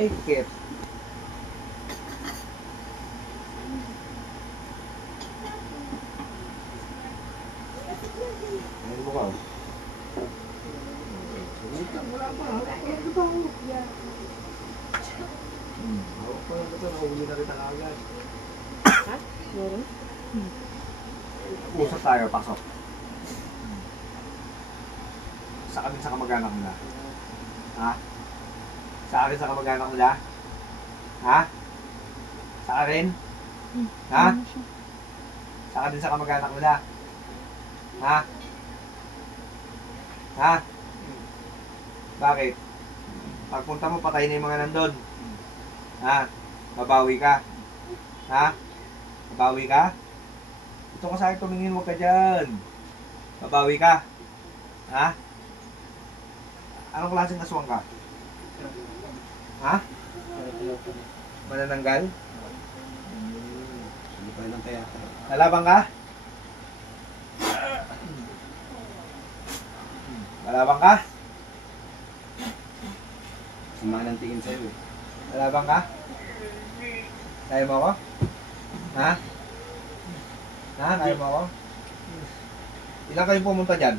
Kit. Ano mo ka? Wala pa. Hawak pa lang ito. Nahuli na rin ang agad. Ha? Meron? Usap tayo. Pasok. Sa akin sa kamag-anak nila. Ha? Sa akin sa kamag-anak nila? Ha? Sa akin? Ha? Sa akin sa kamag-anak nila? Ha? Ha? Bakit? Pagpunta mo, patay na yung mga nandun. Ha? Babawi ka? Ha? Babawi ka? Ito ka sa akin tumingin, huwag ka dyan. Babawi ka? Ha? Anong klaseng aswang ka? Ha? Manananggal? Hindi pa lang kaya. Lalabang ka? Lalabang ka? Sama ng tingin sa'yo eh. Lalabang ka? Kaya mo ako? Ha? Ha? Kaya mo ako? Ilan kayong pumunta dyan?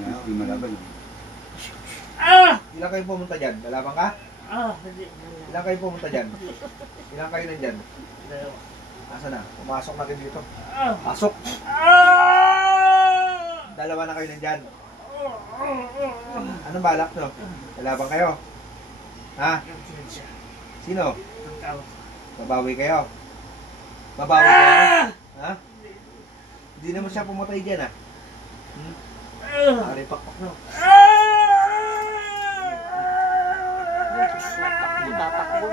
Hindi malaban. Ilan kayong pumunta dyan? Lalabang ka? Hindi. Ilan kayong pumunta dyan? Ilan kayo nandyan? Asa na? Pumasok na kayo dito. Pasok! Dalawa na kayo nandyan. Anong balak nyo? Lalabang kayo? Ha? Sino? Babawi kayo? Babawi kayo? Ha? Hindi naman siya pumatay dyan, ha? Pakpak no? Tatakbo.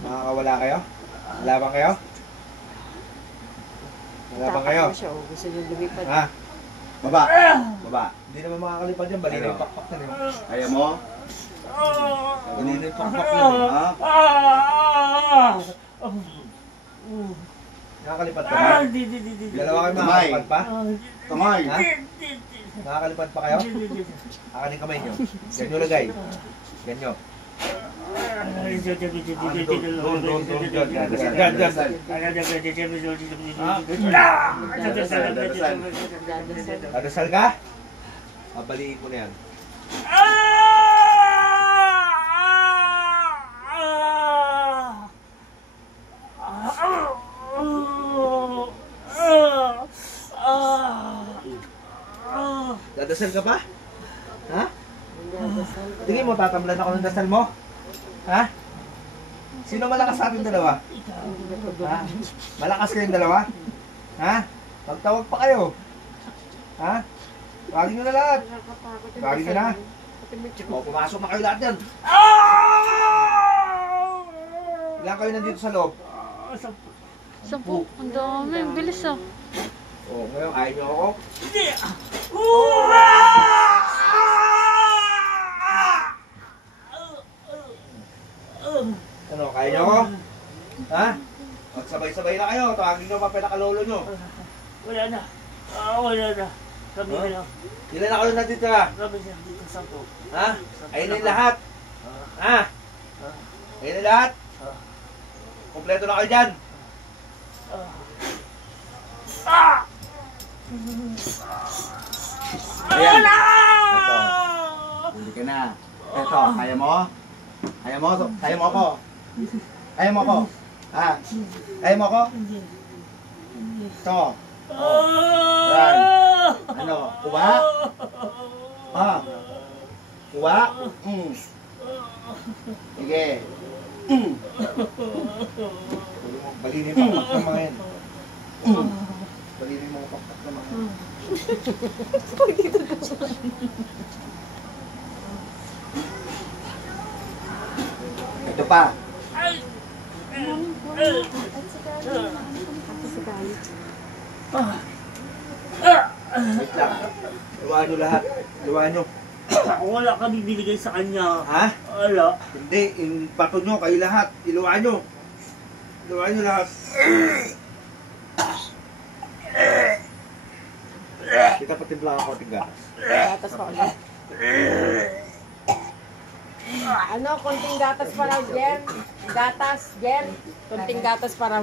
Makakawala kayo? Lalabang kayo? Lalabang kayo? Tatakbo siya. Gusto niya lumipad. Ha? Baba! Baba! Hindi naman makakalipad dyan. Bali na yung pakpak na yun. Kaya mo? Bali na yung pakpak na yun. Ha? Nakakalipad pa ba? Dalawa kayo makakalipad pa? Kamay! Ha? Nakakalipad pa kayo? Akin yung kamay nyo. Ganyo lagay. Ganyo. Dadasal ka? Babaliin ko na yan. Dadasal ka pa? Ha? Tingin mo, tatamlan ako ng dasal mo? Ha? Sino malakas sa ating dalawa? Ha? Malakas kayong dalawa? Ha? Magtawag pa kayo. Ha? Tawagin nyo na lahat. Tawagin nyo na. O, pumasok na kayo lahat yan. Ilan kayo nandito sa loob? 10. Ang dami. Ang bilis ah. O, ngayon, ayaw nyo ako? Ano, kaya nyo ako? Ha? Magsabay-sabay na kayo. Tawagin nyo pa pinakalolo nyo. Wala na. Wala na. Kami na lang. Ilan na kayo nandito ha? Kami na dito 10. Ha? Ayun na yung lahat. Ha? Ayun na yung lahat. Kompleto na kayo dyan. Ayan! Ito. Hindi ka na. Ito, kaya mo? Kaya mo? Kaya mo ako? Kaya mo ako? Ha? Kaya mo ako? Ito. Yan. Ano? Kuha? Ha? Kuha? Sige. Balinin mo pakpak ng mga yan. Balinin mo pakpak ng mga yan. Ito pa. Wait lang. Luwaan nyo lahat. Luwaan nyo. Wala kami binigay sa kanya. Ha? Wala. Hindi. Yung pato nyo, kayo lahat. Iluwaan nyo. Iluwaan nyo lahat. Kita patimpla ako ng gatas. Gatas pa ulit. Konting gatas para Jen. Gatas, Jen. Konting gatas para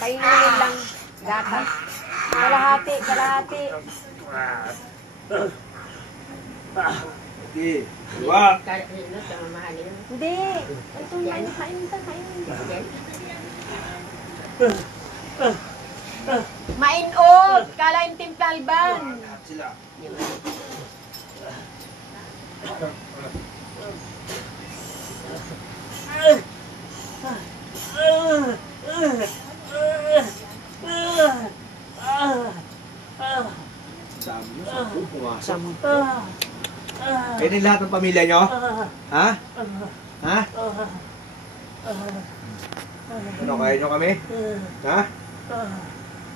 kainin lang. Gatas. Kalahati, kalahati. Sige. Diba? Hindi. Ito yan. Kainin ka, kainin. Mainod. Kalain timplalban. Sila. Sabi nyo, sampu, pumasok. Kayo din lahat ng pamilya nyo? Ha? Ha? Ano, kaya nyo kami? Ha?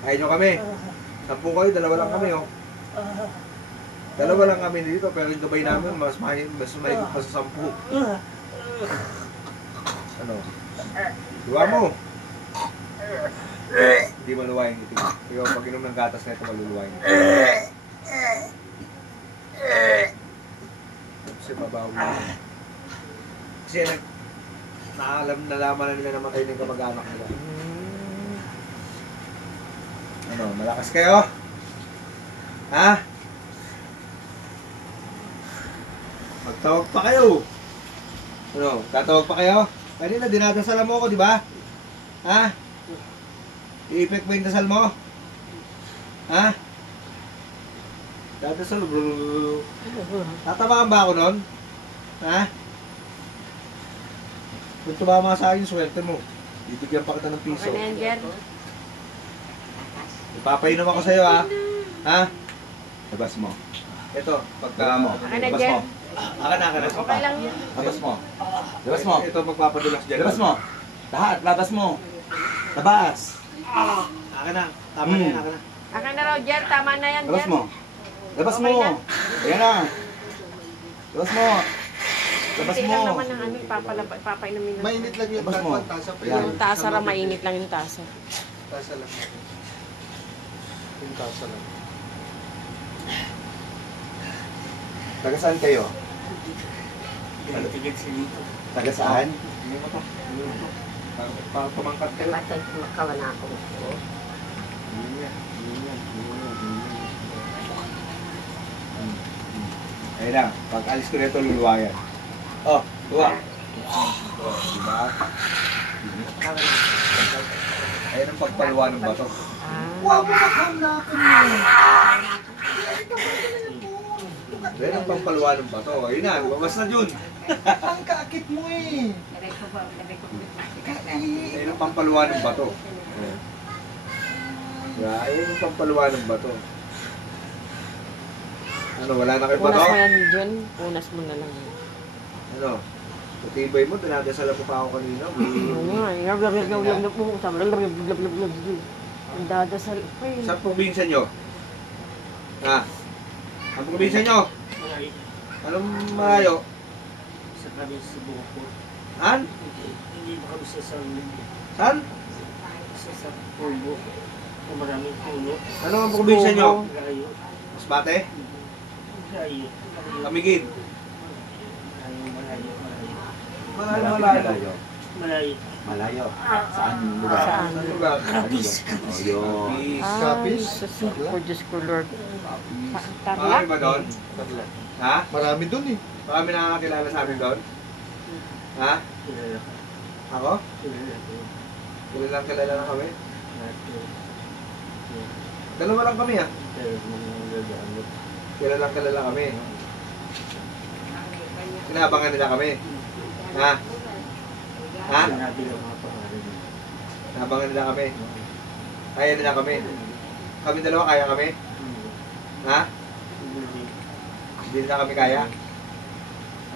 Kaya nyo kami? 10 kayo, 2 lang kami, oh. 2 lang kami dito, pero yung gabay namin, mas mahigit pa sa 10. Ano? Diwa mo. Hindi maluwa yung itig. Ikaw, pag inom ng gatas na ito, maluluwa yung itig. Kasi mabaho mo. Kasi nalaman na nila namatay ng kamag-anak nila. Ano, malakas kayo? Ha? Magtawag pa kayo. Ano, tatawag pa kayo? Kanina, dinadasalan mo ako, di ba? Ha? I-effect mo yung dasal mo? Ha? Dadasal, bro. Tatamaan ba ako nun? Ha? Kung tumama sa akin, swerte mo. Bibigyan pa kita ng piso. Okay na yan, Jen. Ipapainom ako sa'yo, ha? Ha? Labas mo. Ito, pagka Labas mo. Akin na, Labas Jen. mo. Akan na. Okay lang yan. Labas mo. Labas mo. Ito, magpapadulas dyan. Labas mo. Lahat, labas mo. Labas. Akan na. Tama na yan, akan na. Akin na raw, Jen. Tama na yan, Labas Jen. mo. Labas mo. Okay na. Ayan na. Labas mo. Labas Hindi mo. lang naman ang ano, papainumin na. Mainit lang yung Labas mo. tasa pa Yan. Yung tasa ra, mainit lang yung tasa. Tasa lang natin. Yung tasa lang. Taga saan kayo? Tigil sinito. Taga saan? Hindi mo to. Para pumangkat ka lang. Bakit makawana ako? Ayun na, pag alis ko nito, luluwayan. Oh, luwa. Oh, diba? Ayun ang pagpaluwa ng bato. Huwag mo maghanapan mo! Ayun ang pagpaluwa ng bato. Ayun na, lumabas na dun. Ang kaakit mo eh! Ayun ang pampaluwa ng bato. Yeah, ayun ang pampaluwa ng bato. Ano, wala na kayo bato? Punas mo yan, Jen. Punas mo na lang. Ano? Matibay mo, dinadasalan mo pa ako kanina. Ang dadasal. Saan probinsya nyo? Ha? Ang probinsya nyo? Malayo. Anong malayo? Sa kami sa Bukor. Han? Hindi ba kami sa Saan? sa puno. Kung maraming puno. Ano ang probinsya nyo? Malayo. Masbate? Malayo. Kamigid? Malayo. Malayo. Malayo. Malayo. Saan lugar? Saan? Saan lugar? Kapis. Oh, yun. Peace. Kapis? For Diyos ko, Lord. Marami Tarlac? ba doon? Ha? Marami dun eh. Marami nakakakilala sa amin doon? Ha? Kilala ka. Ako? Kilala ko. Kilala na kami? Lahat yun. Dalawa lang kami ha? Pero mga gagamit. Kilala kami. Inabangan nila kami. Ha? Ha? Sinabi ng mga pangalan niya. Inabangan nila kami. Kaya nila kami. Kami dalawa kaya kami? Ha? Hindi nila kami kaya?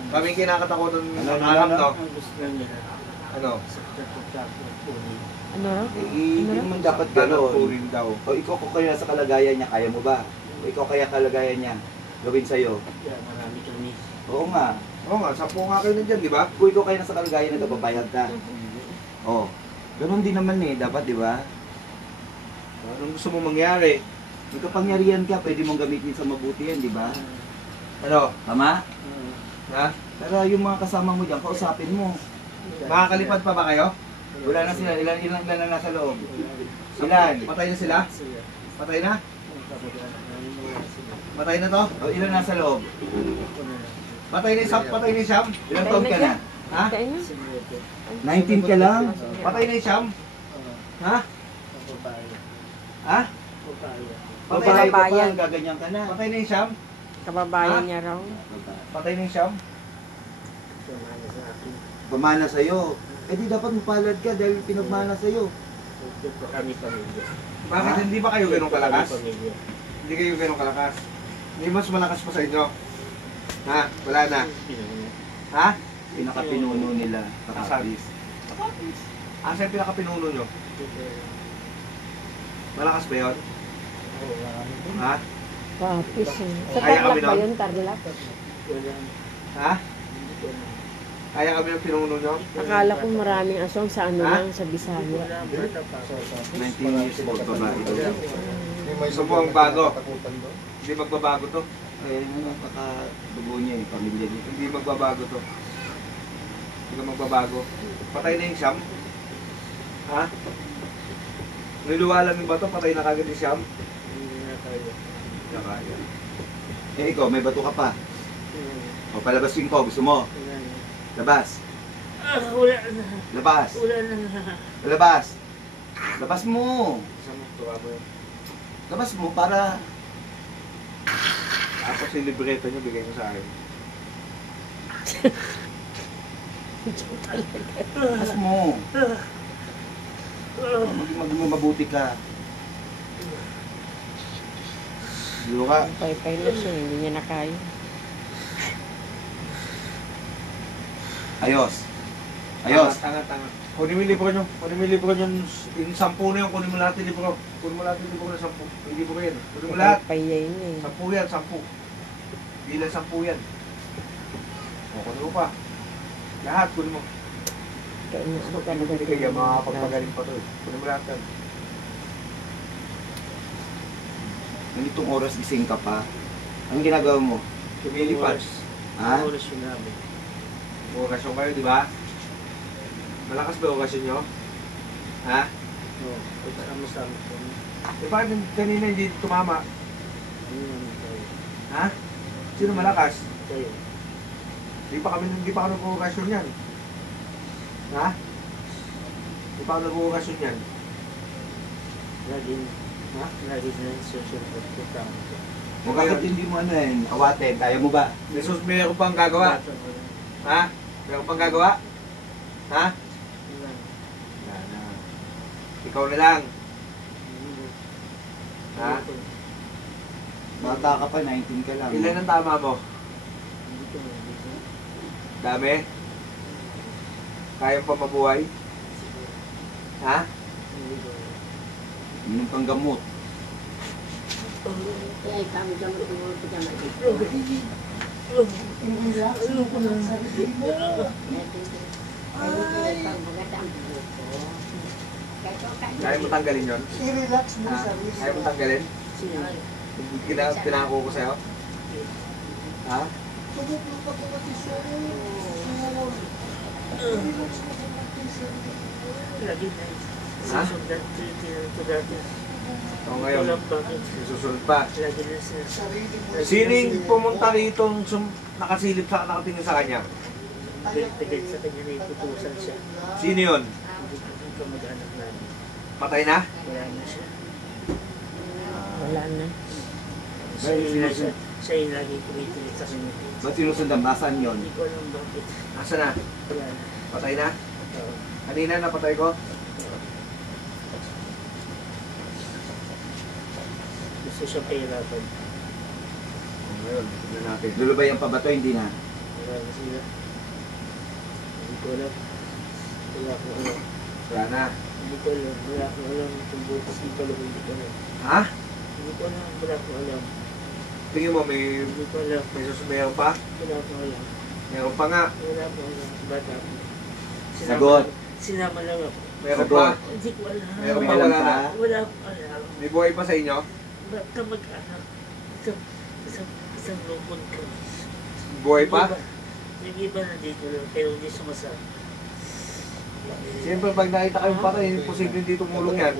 Kami kinakatakutan Ano, ng alam, no? Ang gusto lang nila. Ano? Sa pagkakot ng puno. Ano raw? Hindi naman dapat Gano'n. gano'n. Purin daw. O ikaw kung kaya nasa kalagayan niya, kaya mo ba? O ikaw kaya kalagayan niya, gawin sa'yo. Kaya marami kami. Oo nga. Oo nga, 10 nga kayo nandiyan, di ba? Kung ikaw kaya nasa kalagayan na papayag ka. Oo. Ganun din naman eh, dapat di ba? Anong gusto mo mangyari? May kapangyarihan ka, pwede mong gamitin sa mabuti yan, di ba? Ano? Tama? Ha? Pero yung mga kasama mo dyan, kausapin mo. Makakalipad pa ba kayo? Wala na sila, ilan na nasa loob. Ilan? Patay na sila? Patay na? Patay na to? O, ilan nasa loob? Patay na yung Sam? Patay na yung Sam? Ilang taon ka na? Ha? Kaya na. 19 ka lang? Patay na yung Sam? Ha? Ha? Patay na yung Kababayan. Gaganyan ka na. Patay na yung Sam? Kababayan niya raw. Patay na yung Sam? Pamana sa'yo. Eh di dapat mapalad ka dahil pinagmana sa'yo. Kami pamilya. Bakit hindi ba kayo ganun kalakas? Pamilya. Hindi kayo ganun kalakas? Hindi mas malakas pa sa inyo? Ha? Wala na? Ha? Pinakapinuno nila. Kakapis. Asa yung pinakapinuno nyo? Malakas ba yun? Ha? Kapis eh. Sa Kaya kami Tarlac ba nun? yun? Tarlac? Ha? Kaya kami ng pinuno nyo? Akala ko maraming aswang sa ano Ha? lang, sa Bisaya. 19 years old babae. Gusto mo ang bago? Hindi magbabago to. Eh, ano, kakadugo niya eh, pamilya niya. Hindi magbabago to. Hindi ka magbabago. Patay na yung Siyam? Ha? Niluwalan mo ba to? Patay na kagad yung Siyam? Hindi na kaya. Eh ikaw, may bato ka pa. O palabasin ko, gusto mo? Labas. Wala na. Labas. Wala na. Labas. Labas mo. Saan mo? Tuwa mo yun. Labas mo para... Tapos yung libreto nyo, bigay mo sa akin. Labas mo. Maging mabuti ka. Luka. Pay-pay na siya, hindi niya na kaya. Ayos. Ayos. Tanga. Kunin mo yung libro nyo. Kunin mo yung libro nyo. Yung 10 na yun, kunin mo lahat yung libro. Kunin mo lahat yung libro ng 10. Yung libro yan. Kunin mo lahat. Pay-pay niya yun eh. 10 yan, 10. Bilang 10 yan. O, kunin mo pa. Lahat, kunin mo. Kaya na ako talaga. Hindi kaya makakapagpagaling pa to eh. Kunin mo lahat yan. Ganitong oras gising ka pa. Anong ginagawa mo? Lumilipad. Ha? Oras yun namin. Orasyon kayo, di ba? Malakas ba orasyon nyo? Ha? Oo. Pagsama-sama kami. Eh bakit kanina hindi tumama? Ano namin tayo? Ha? Sino malakas? Tayo. Hindi pa kami nag-orasyon yan. Ha? Hindi pa kami nag-orasyon yan. Lagi Ha? lagi na susunod ko tama ko. O bakit hindi mo ano yan? Awatin, kaya mo ba? Jesus, mayroon pang gagawa. Ha? Mayroon pang gagawa? Ha? Wala na. Ikaw na lang. Ha? Bata ka pa, 19 ka lang. Ilan ang tama mo? Dami? Kaya pa mabuhay? Ha? Minum kang gamot. Kaya mo tanggalin yun? I-relax mo Ha? sarili. Kaya mo tanggalin? Pinako ko sa'yo? Ha? Tumutok ako pati sa'yo. I-relax mo pati sarili. Lagi na Ha? susunod ko dati. O ngayon, Walang bakit. susunod pa. Lagi na sila. Sarili mo. Sining pumunta rito nakasilip sa nakatingin sa kanya? Tigil sa kanya na itutusan siya. Sino yun? Hindi ko kamag-anak namin. Patay na? Wala na siya. Wala na. Siya yung lagi kumitilit sa kanya. Ba't sinusundan? Nasaan yun? Hindi ko alam bakit. Asa na? Wala na. Patay na? Oo. Kanina napatay ko? Gusto siya pahirapan. O ngayon, tignan natin. Lulubayan pa ba to? Hindi na. Wala na sila. Hindi ko alam. Wala akong alam. Wala na. Hindi ko alam. Wala akong alam. Kung bukas di ko alam. Hindi ko alam. Ha? Hindi ko alam. Wala akong alam. Tingin mo, may Hindi ko alam. meron pa? Wala akong alam. Meron pa nga. Wala akong alam. Bata ako. Sagot. Sinama lang ako. Meron Sagot. pa. Hindi ko alam. Meron pa, Meron wala na. pa. Wala akong alam. May buhay pa sa inyo? Ba't ka mag-anak? Isang lupon ka. Buhay pa? Yung iba nandito lang, pero hindi sumasabi. Siyempre, pag nakita kayong patay, posibleng dito tumulong yan.